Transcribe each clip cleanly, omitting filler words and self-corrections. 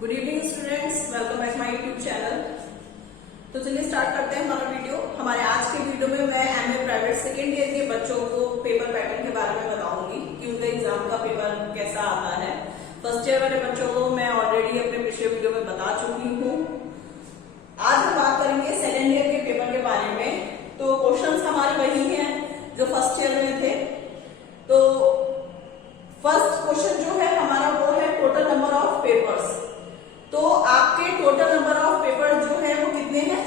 Good evening students, welcome back my YouTube channel. तो चलिए start करते हैं हमारा वीडियो। हमारे आज के वीडियो में मैं एमए प्राइवेट सेकेंड ईयर के बच्चों को पेपर पैटर्न के बारे में बताऊंगी कि उनका एग्जाम का पेपर कैसा आता है। फर्स्ट ईयर वाले बच्चों को मैं ऑलरेडी अपने पिछले वीडियो में बता चुकी हूँ। आज हम बात करेंगे सेकेंड ईयर के पेपर के बारे में। तो क्वेश्चंस हमारे वही हैं जो फर्स्ट ईयर में थे। तो फर्स्ट क्वेश्चन जो है हमारा वो है टोटल नंबर ऑफ पेपर्स। तो आपके टोटल नंबर ऑफ पेपर जो है वो कितने हैं?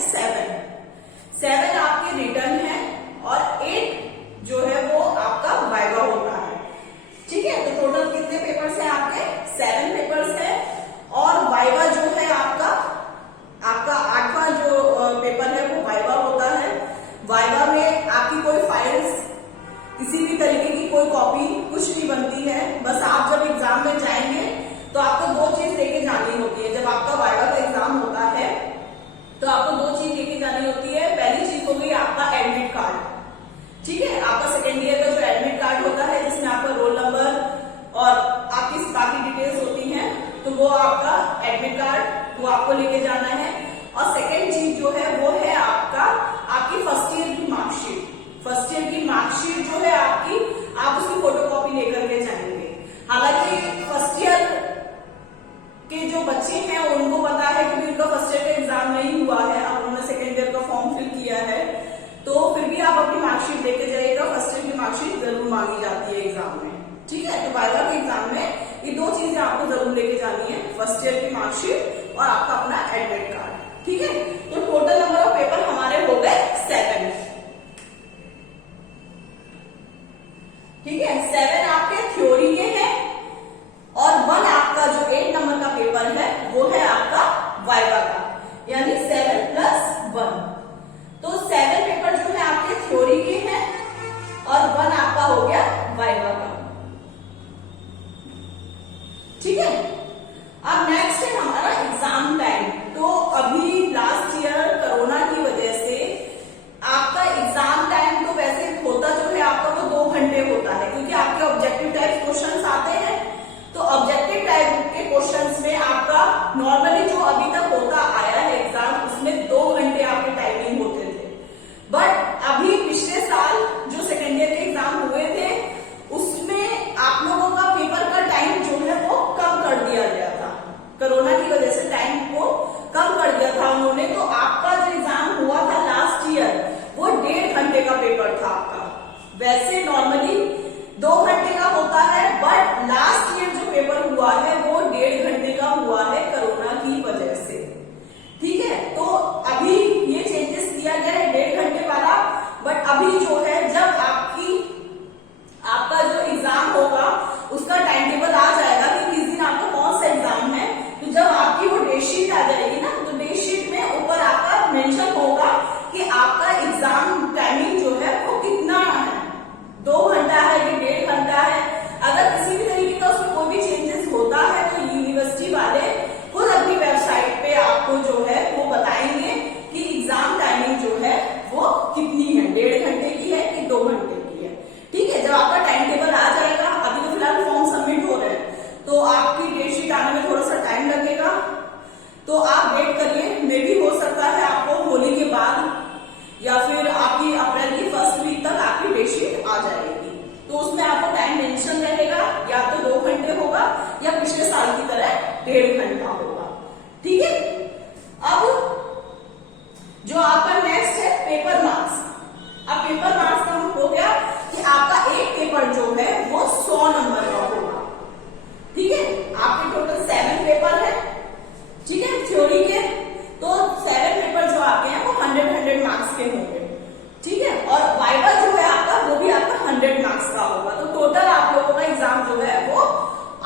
7 आपके रिटर्न है और 8 जो है वो आपका वाइवा होता है। ठीक है, तो टोटल कितने पेपर्स हैं आपके? 7 पेपर्स है और वाइवा जो है आपका 8वां जो पेपर है वो वाइवा होता है। वाइवा में आपकी कोई फाइल्स, किसी भी तरीके की कोई कॉपी कुछ नहीं बनती है। बस आप जब एग्जाम में जाएंगे तो आपको 2 चीज लेके जानी होती है। जब आपका वाइवा का एग्जाम होता है तो आपको 2 चीज लेके जानी होती है। पहली चीज हो गई आपका एडमिट कार्ड। ठीक है, आपका सेकेंड ईयर का जो एडमिट कार्ड होता है जिसमें आपका रोल नंबर और आपकी बाकी डिटेल्स होती हैं, तो वो आपका एडमिट कार्ड वो आपको लेके जाना है। और सेकेंड चीज जो है वो है आपकी फर्स्ट ईयर की मार्कशीट। फर्स्ट ईयर की मार्कशीट जो है आपकी, आप उसकी फोटोकॉपी लेकर के जाएंगे। हालांकि फर्स्ट ईयर के जो बच्चे हैं उनको पता है कि उनका फर्स्ट ईयर का एग्जाम नहीं हुआ है, अब उन्होंने सेकेंड ईयर का फॉर्म फिल किया है, तो फिर भी आप अपनी मार्कशीट लेके जाइएगा। फर्स्ट ईयर की मार्कशीट जरूर मांगी जाती है एग्जाम में। ठीक है, तो वाइवा के एग्जाम में ये 2 चीजें आपको जरूर लेके जानी है, फर्स्ट ईयर की मार्कशीट और आपका अपना एडमिट कार्ड। ठीक है, तो टोटल नंबर ऑफ पेपर हमारे हो गए 7। ठीक है, 7 आपके थ्योरी के हैं और 1 आपका जो 8 नंबर का पेपर है वो है आपका वाइवा का, यानी 7 + 1। तो 7 पेपर जो है आपके थ्योरी के हैं और 1 आपका हो गया वाइवा का। ठीक है, अब नेक्स्ट है हमारा एग्जाम टाइम। तो अभी लास्ट ईयर कोरोना की वजह से आपका एग्जाम टाइम तो वैसे होता जो है आपका वो 2 घंटे होता है, क्योंकि आपके ऑब्जेक्टिव टाइप क्वेश्चंस आते हैं। तो ऑब्जेक्टिव टाइप के क्वेश्चंस में आपका नॉर्मली जो अभी तक होता आया है एग्जाम, उसमें 2 घंटे आपके टाइमिंग होते थे। बट अभी पिछले साल जो सेकेंड ईयर के एग्जाम हुए थे उसमें आप लोगों का पेपर का टाइम जो है वो कम कर दिया गया था। कोरोना की वजह से टाइम को कम कर दिया था उन्होंने। तो आपका जो एग्जाम हुआ था लास्ट ईयर वो 1.5 घंटे का पेपर था आपका। वैसे नॉर्मली 2 घंटे का होता है, बट लास्ट ईयर जो पेपर हुआ है वो 1.5 घंटे का हुआ है कोरोना की वजह से। ठीक है, तो अभी ये चेंजेस किया गया है 1.5 घंटे वाला। बट अभी जो है जब आपका जो एग्जाम होगा उसका टाइम टेबल आ जाएगा कि किस दिन आपका कौन सा एग्जाम है, तो जब आपकी वो डेट शीट आ जाएगी ना, तो डेट शीट में ऊपर आपका मेंशन होगा कि आपका एग्जाम टाइमिंग जो है वो कितना है, 2 घंटा है कि 1.5 घंटा है। अगर किसी भी तरीके का उसमें कोई भी चेंजेस होता है तो यूनिवर्सिटी वाले खुद अपनी वेबसाइट पे आपको जो है वो बताएंगे कि एग्जाम टाइमिंग जो है वो कितनी है, 1.5 घंटे की है कि 2 घंटे की है। ठीक है, जब आपका टाइम टेबल आ जाएगा, अभी तो फिलहाल फॉर्म सबमिट हो रहे हैं तो आपकी डेट शीट आने में थोड़ा सा टाइम लगेगा, तो आप वेट करिए। मे भी हो सकता है आपको होली के बाद या फिर आपकी अप्रैल की फर्स्ट वीक तक आपकी डेट शीट आ जाएगी। तो उसमें आपको टाइम मेंशन रहेगा, या तो 2 घंटे होगा या पिछले साल की तरह 1.5 घंटा होगा। ठीक है, अब जो आपका नेक्स्ट है पेपर मार्क्स। अब पेपर मार्क्स का हो गया कि आपका एक पेपर जो है वो 100 नंबर का होगा। ठीक है, आपके टोटल 7 पेपर है। ठीक है, थ्योरी के तो 7 पेपर जो आपके हैं वो 100 मार्क्स के होंगे। ठीक है, और वाइवा जो है आपका वो भी आपका 100 मार्क्स का होगा। तो टोटल आप लोगों का एग्जाम जो है वो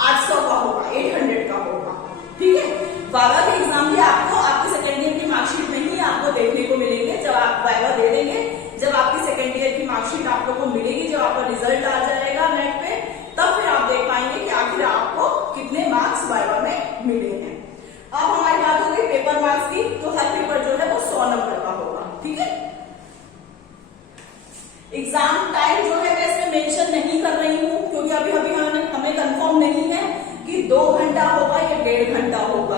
800 का होगा, 800 का होगा। ठीक है, वाइवा के एग्जाम भी आपको आपके सेकेंड ईयर की मार्कशीट में ही आपको देखने को मिलेंगे। जब आप वाइवा दे देंगे, जब आपकी सेकेंड ईयर की मार्कशीट आप लोग को मिलेगी, जब आपका रिजल्ट आ जाएगा नेट पे, तब फिर आप देख पाएंगे कि आखिर आपको कितने मार्क्स वाइवा में मिले हैं। अब हमारी बात हो गई पेपर मार्क्स की, तो हर पेपर जो है वो 100 नंबर का होगा। ठीक है, एग्जाम टाइम जो है मैं इसमें मेंशन नहीं कर रही हूँ क्योंकि अभी हमें कंफर्म नहीं है कि 2 घंटा होगा या 1.5 घंटा होगा।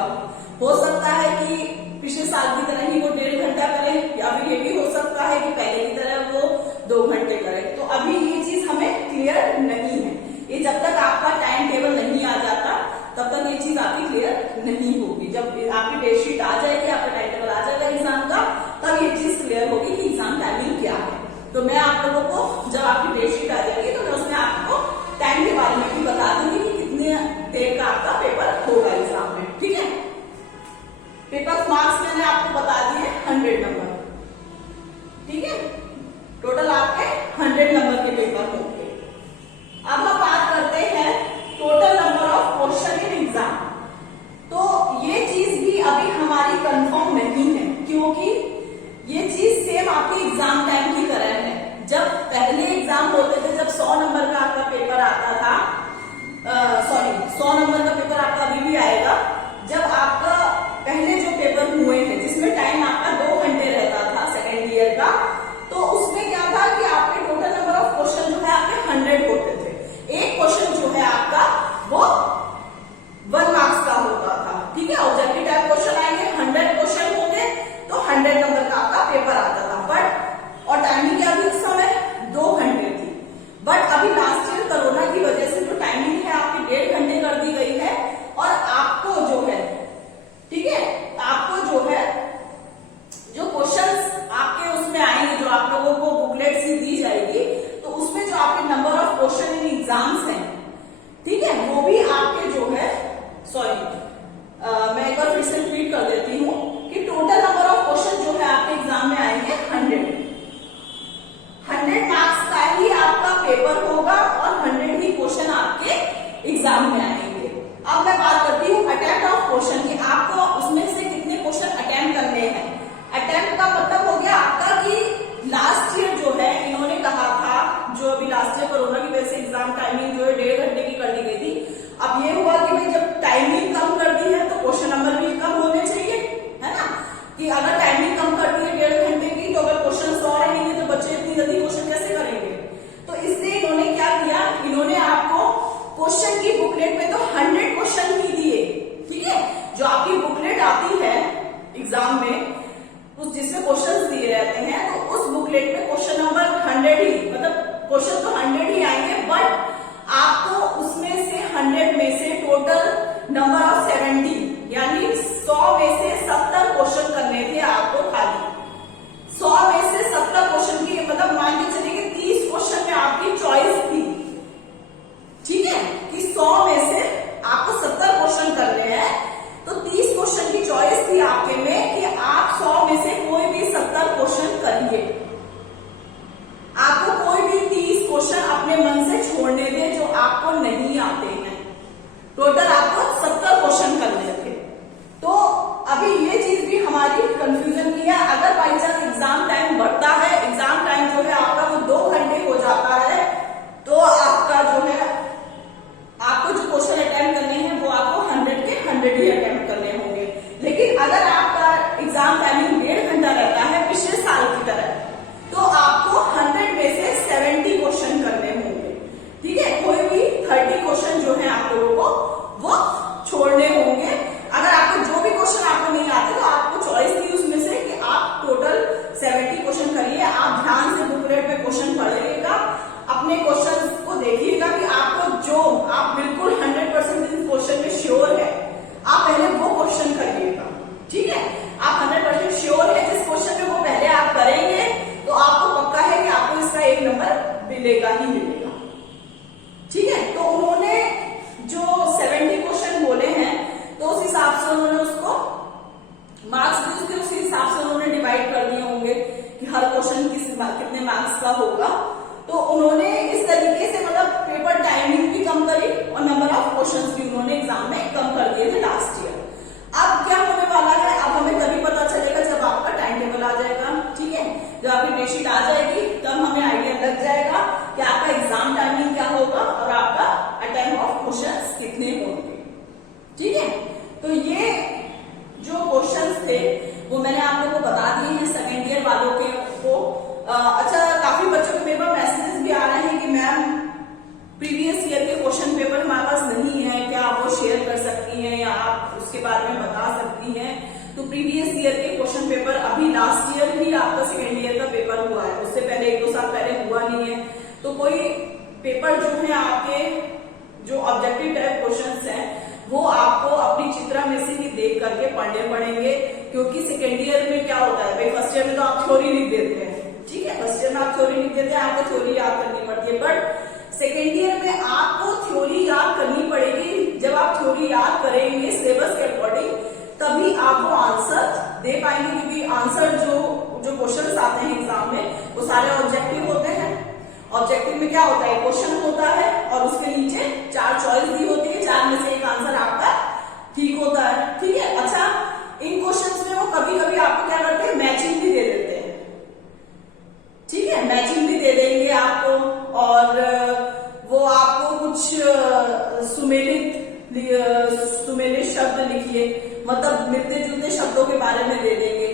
आपकी क्लियर नहीं होगी। जब आपकी डेट शीट आ जाएगी, आपका टाइम टेबल आ जाएगा एग्जाम का, तब ये चीज क्लियर होगी कि एग्जाम टाइमिंग क्या है। तो मैं आप लोगों को जब आपकी डेट शीट आ जाएगी तो मैं उसमें आपको टाइम के बारे में भी बता दूंगी कि कितने देर का आपका पेपर होगा एग्जाम में। ठीक है, पेपर मार्क्स मैंने आपको बता दिए 100 नंबर। ठीक है, टोटल आपके 100 नंबर के पेपर होंगे। अब हम बात करते हैं total number of question in exam. तो ये चीज भी अभी हमारी कंफर्म नहीं है, क्योंकि ये चीज सेम आपके एग्जाम टाइम की तरह है। जब पहले एग्जाम होते थे, जब 100 नंबर का आपका पेपर आता था, 100 नंबर का पेपर आपका अभी भी आएगा। जब आपका पहले जो पेपर हुए हैं जिसमें टाइम आपका 2 घंटे रहता था सेकेंड ईयर का, तो उसमें क्या था कि आपके टोटल नंबर ऑफ क्वेश्चन जो है आपके 100 होते थे। एक क्वेश्चन जो है आपका वो 1 मार्क्स का होता था। ठीक है, ऑब्जेक्टिव टाइप क्वेश्चन आएंगे, 100 क्वेश्चन होंगे तो 100 नंबर का आपका पेपर आता था। बट और टाइमिंग क्या थी उस समय 2 घंटे थी। बट अभी लास्ट ईयर कोरोना की वजह से जो टाइमिंग है आपकी 1.5 घंटे कर दी गई है। और आपको जो है, ठीक है, आपको जो है जो क्वेश्चंस आपके उसमें आएंगे, जो आप लोगों को बुकलेट सी दी जाएगी, तो उसमें जो आपके number of question in exams हैं, ठीक है, वो भी आपके जो है, मैं एक बार फिर से रिपीट कर देती हूँ कि टोटल नंबर ऑफ क्वेश्चन जो है आपके एग्जाम में आएंगे 100 मार्क्स का ही आपका पेपर होगा और 100 ही क्वेश्चन आपके एग्जाम में आएंगे। अब मैं बात करती हूँ अटेम्प्ट ऑफ क्वेश्चन की। आपको उसमें से कितने क्वेश्चन अटेम्प्ट करने हैं। अटेम्प्ट का मतलब हो गया आपका कि लास्ट ईयर जो है इन्होंने कहा था, जो अभी लास्ट ईयर कोरोना की वजह से एग्जाम टाइमिंग जो है 1.5 घंटे की कर दी गई थी। अब ये हुआ कि भाई जब टाइमिंग कम कर दी है तो क्वेश्चन नंबर भी कम होने चाहिए, है ना। कि अगर टाइमिंग कम कर दी है 1.5 घंटे की, तो अगर क्वेश्चन 100 रहेंगे तो बच्चे इतनी जल्दी क्वेश्चन कैसे करेंगे। तो इसलिए इन्होंने क्या किया, इन्होंने आपको क्वेश्चन की बुकलेट में तो 100 क्वेश्चन ही दिए। ठीक है, जो आपकी बुकलेट आती है एग्जाम में उस जिसमें क्वेश्चन दिए रहते हैं, तो उस बुकलेट में क्वेश्चन नंबर 100 ही, मतलब क्वेश्चन तो 100 ही आएंगे, बट आपको उसमें से 100 में से टोटल नंबर ऑफ 70 यानी 100 में से 70 क्वेश्चन करने थे आपको खाली। 100 में से 70 क्वेश्चन की मतलब मान के चलिए कि 30 क्वेश्चन में आपकी चॉइस थी। ठीक है, कि 100 में से आपको 70 क्वेश्चन करने हैं, तो 30 क्वेश्चन की चॉइस थी आपके में कि आप 100 में से कोई भी 70 क्वेश्चन करिए। आपको कोई भी 30 क्वेश्चन अपने मन से छोड़ने थे जो आपको नहीं आते हैं। टोटल आपको 70 क्वेश्चन करने थे। तो अभी ये चीज भी हमारी कंफ्यूजन की है। अगर बाई चांस एग्जाम टाइम बढ़ता है, एग्जाम टाइम जो है आपका वो 2 घंटे हो जाता है, तो आपका जो है आपको जो क्वेश्चन अटेम्प्ट करने हैं वो आपको 100 के 100 ही अटेम्प्ट करने होंगे। लेकिन अगर आपका एग्जाम टाइमिंग 1.5 घंटा रहता है पिछले साल की तरह, तो आपको 100 में से 70 क्वेश्चन करने होंगे। ठीक है, कोई भी 30 क्वेश्चन जो है आप लोगों को वो छोड़ने होंगे। अगर आपको जो भी क्वेश्चन आपको नहीं आते तो आपको चॉइस थी उसमें से कि आप टोटल 70 क्वेश्चन करिए। आप ध्यान से बुकलेट में क्वेश्चन पढ़िएगा, अपने क्वेश्चन को देखिएगा कि आपको जो आप बिल्कुल 100% इस क्वेश्चन में श्योर है, आप पहले वो क्वेश्चन करिएगा। ठीक है, आप 100% श्योर है जिस क्वेश्चन में वो पहले आप करेंगे, तो आपको पक्का है कि आपको इसका 1 नंबर मिलेगा ही मिलेगा। ठीक है, तो उन्होंने जो 70 क्वेश्चन बोले हैं, तो उस हिसाब से उन्होंने उसको मार्क्स भी उसके उसी हिसाब से उन्होंने डिवाइड कर दिए होंगे कि हर क्वेश्चन कितने मार्क्स का होगा। तो उन्होंने इस तरीके से मतलब पेपर टाइमिंग भी कम करी और नंबर ऑफ क्वेश्चंस भी उन्होंने एग्जाम में कम कर दिए थे लास्ट ईयर। अब क्या होने वाला है, अब हमें तभी पता चलेगा जब आपका टाइम टेबल आ जाएगा। ठीक है, जब आपकी डेट शीट आ जाएगी तब हमें आइडिया लग जाएगा कि आपका एग्जाम टाइमिंग क्या होगा और आपका अटेम्प्ट ऑफ क्वेश्चंस कितने होंगे। ठीक है, तो ये जो क्वेश्चंस थे वो मैंने आप लोगों को बता दिए हैं सेकेंड ईयर वालों के को। अच्छा, काफी बच्चों के मेरे पास मैसेजेस भी आ रहे हैं कि मैम प्रीवियस ईयर के क्वेश्चन पेपर हमारे पास नहीं है, क्या आप वो शेयर कर सकती हैं या आप उसके बारे में बता सकती हैं। तो प्रीवियस ईयर के क्वेश्चन पेपर अभी लास्ट ईयर ही आपका सेकेंड ईयर का पेपर हुआ है, उससे पहले 1-2 साल पहले हुआ नहीं है। तो कोई पेपर जो है आपके जो ऑब्जेक्टिव टाइप क्वेश्चंस हैं वो आपको अपनी चित्रा में से ही देख करके पढ़ने पड़ेंगे, क्योंकि सेकेंड ईयर में क्या होता है भाई, फर्स्ट ईयर में तो आप थ्योरी लिख देते हैं, ठीक है, फर्स्ट ईयर में आप थ्योरी लिख देते हैं, आपको थ्योरी याद करनी पड़ती है, बट सेकेंड ईयर में आपको थ्योरी याद करनी पड़ेगी। जब आप थ्योरी याद करेंगे सिलेबस के अकॉर्डिंग, तभी आप वो आंसर दे पाएंगे, क्योंकि आंसर जो क्वेश्चंस आते हैं एग्जाम में वो सारे ऑब्जेक्टिव होते हैं। ऑब्जेक्टिव में क्या होता है, क्वेश्चन होता है और उसके नीचे 4 चॉइस दी होती है, 4 में से एक आंसर आपका ठीक होता है, ठीक है। अच्छा, इन क्वेश्चंस में वो कभी कभी आपको क्या करते हैं, मैचिंग भी दे देते हैं, ठीक है, मैचिंग भी दे देंगे आपको, और वो आपको कुछ सुमेलित शब्द लिखिए, मतलब मिलते जुलते शब्दों के बारे में दे देंगे,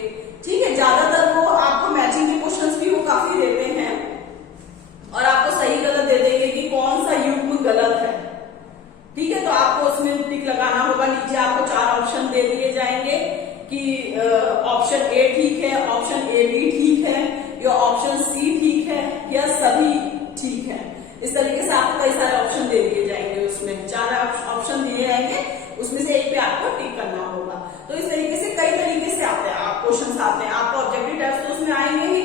ठीक है। ज्यादातर वो आपको मैचिंग के क्वेश्चंस भी वो काफी देते हैं, और आपको सही गलत दे देंगे कि कौन सा युग्म गलत है, ठीक है। तो आपको उसमें टिक लगाना होगा, नीचे आपको 4 ऑप्शन दे दिए जाएंगे कि ऑप्शन ए ठीक है, ऑप्शन ए बी ठीक है, या ऑप्शन सी ठीक है, या सभी ठीक है। इस तरीके से आपको कई सारे ऑप्शन दे दिए जाएंगे, उसमें 4 ऑप्शन दिए जाएंगे, उसमें से एक पे आपको टिक करना होगा। तो इस तरीके से कई तरीके से आते हैं आप क्वेश्चन आते हैं, आपको ऑब्जेक्टिव टाइप्स तो उसमें आएंगे ही,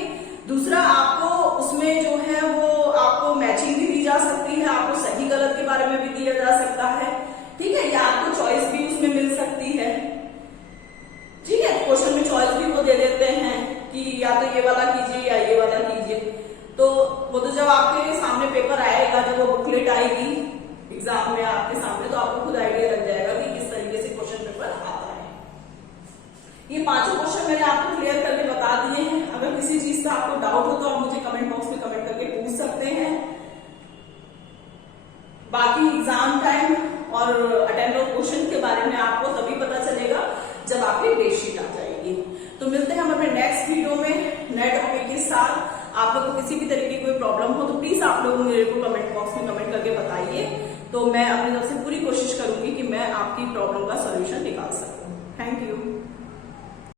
दूसरा आपको उसमें जो है वो आपको मैचिंग भी दी जा सकती है, आपको सही गलत के बारे में भी दिया जा सकता है, ठीक है, या आपको चॉइस भी उसमें मिल सकती है, ठीक है। क्वेश्चन में चॉइस भी वो दे देते हैं कि या तो ये वाला कीजिए या ये वाला कीजिए। तो वो तो जब आपके सामने पेपर आएगा, जब वो बुकलेट आएगी एग्जाम में आपके सामने, तो आपको खुद आइडिया लग जाएगा कि किस तरीके से क्वेश्चन पेपर आता है। ये 5 क्वेश्चन मैंने आपको क्लियर करके बता दिए हैं। अगर किसी चीज का आपको डाउट हो तो आप मुझे कमेंट बॉक्स में कमेंट करके पूछ सकते हैं। बाकी एग्जाम टाइम और अटेम्प्ट ऑफ क्वेश्चन के बारे में आपको तभी पता चलेगा जब आपकी डेट शीट आ जाएगी। तो मिलते हैं हम अपने नेक्स्ट वीडियो में नए टॉपिक के साथ। आप लोग को किसी भी तरह की कोई प्रॉब्लम हो तो प्लीज आप लोग मेरे को कमेंट बॉक्स में कमेंट करके बताइए, तो मैं अपनी तरफ से पूरी कोशिश करूंगी कि मैं आपकी प्रॉब्लम का सॉल्यूशन निकाल सकूं। Thank you.